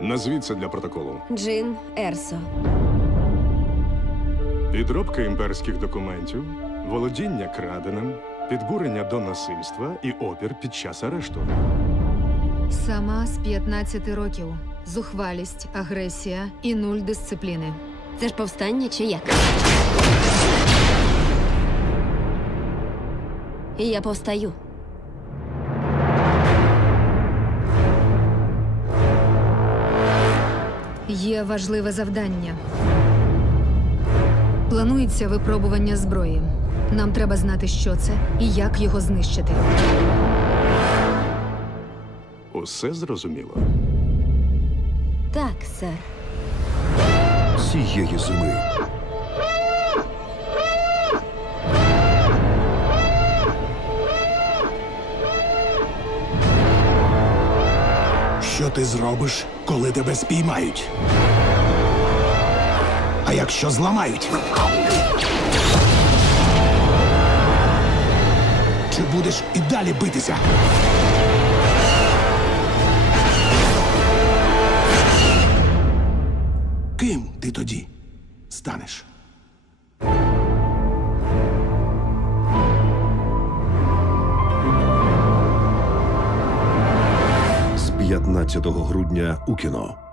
Назвіться для протоколу. Джин Ерсо. Підробка імперських документів, володіння краденим, підбурення до насильства і опір під час арешту. Сама з 15 років. Зухвалість, агресія і нуль дисципліни. Це ж повстання чи як? І я повстаю. Є важливе завдання. Планується випробування зброї. Нам треба знати, що це і як його знищити. Усе зрозуміло. Так, сер. цієї зими. Що ти зробиш, коли тебе спіймають? А якщо зламають? Чи будеш і далі битися? Ким ти тоді станеш? З 15 грудня у кіно.